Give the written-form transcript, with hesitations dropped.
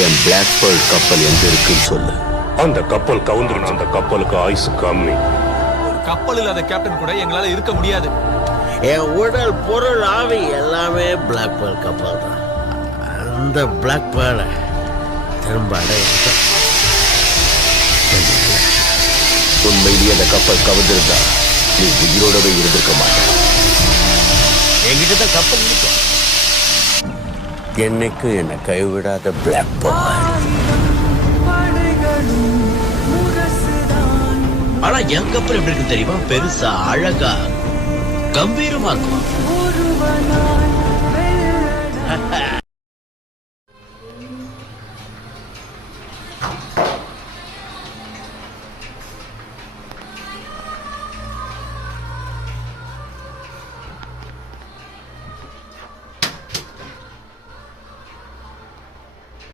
என் black pearl கப்பல் எங்க இருக்குன்னு சொல்லு. அந்த கப்பல் கவுந்துருச்சு. அந்த கப்பலுக்கு ஆயுசு கம்மி. கப்பல் இல்லாத கேப்டன் கூட எங்களால இருக்க முடியாது. என் உடல் பொருள் ஆவி எல்லாமே பிளாக் பேர்ல் கப்பல் தான். அந்த பிளாக் பேர்லை திரும்ப அடைய உண்மையிலேயே அந்த கப்பல் கவுந்திருந்தா நீ உயிரோடவே இருந்திருக்க மாட்டேன். என்கிட்ட தான் கப்பல் இருக்கும். என்னைக்கும் என்னை கைவிடாத பிளாக் பேர்ல். ஆனா என் கப்பல் எப்படி இருக்கு தெரியுமா? பெருசா, அழகா, கம்பீரமா இருக்கும்.